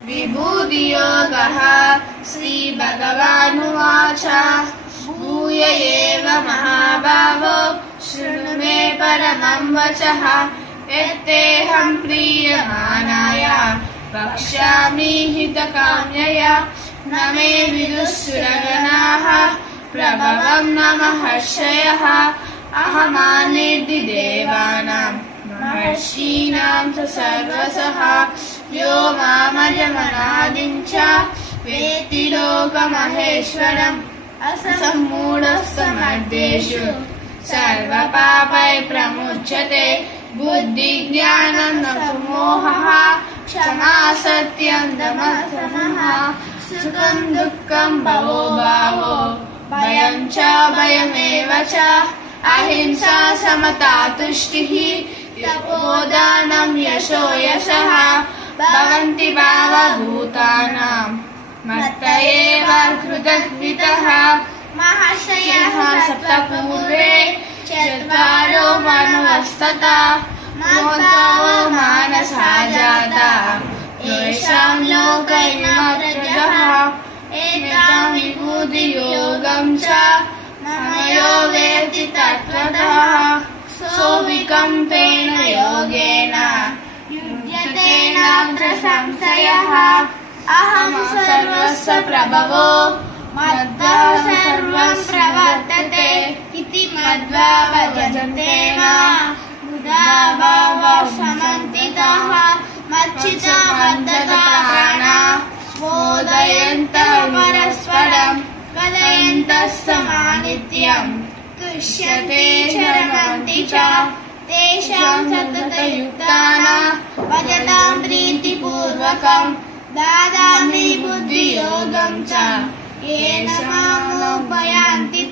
विभूतियोगः श्रीभगवानुवाच भूय एव महाबाहो शृणु मे परमं वचः यत्तेऽहं प्रीयमाणाय वक्ष्यामि हितकाम्यया न मे विदुःसुरगणाः प्रभवं न महर्षयः अहमानेति देवानां महर्षीणां च सर्वसः यो मामजमनादिं च वेत्ति लोकमहेश्वरम् असम्मूढस्तमर्देषु सर्वपापैः प्रमुच्यते बुद्धिज्ञानं मोहः क्षमा सत्यं दमः सुखं दुःखं भवो भावो भयं च भयमेव च अहिंसा समता तुष्टिः तपोदानं यशो यशः भवन्ति भावभूतानां मत्त एव कृतकृतः महर्षयः सप्त पूर्वे चत्वारो मनुवस्तथा मोदावो मानसा जाता येषां लोकैर्मप्रजः एतां विभूतियोगं च मम यो वेत्ति तत्त्वतः सोऽविकम्पेन योगेन युज्यते नात्र संशयः अहं सर्वस्य प्रभवो मद्भक्तः सर्वं प्रवर्तते इति मद्भावजन्ते मुदा भावः समन्विताः मच्चिता मद्गताः मोदयन्तः परस्परं कलयन्तः समानित्यम् तुष्यते शरन्ति च तेषां सततयुक्तानां भजतां प्रीतिपूर्वकं ददामि बुद्धियोगं च येन मामुपयान्ति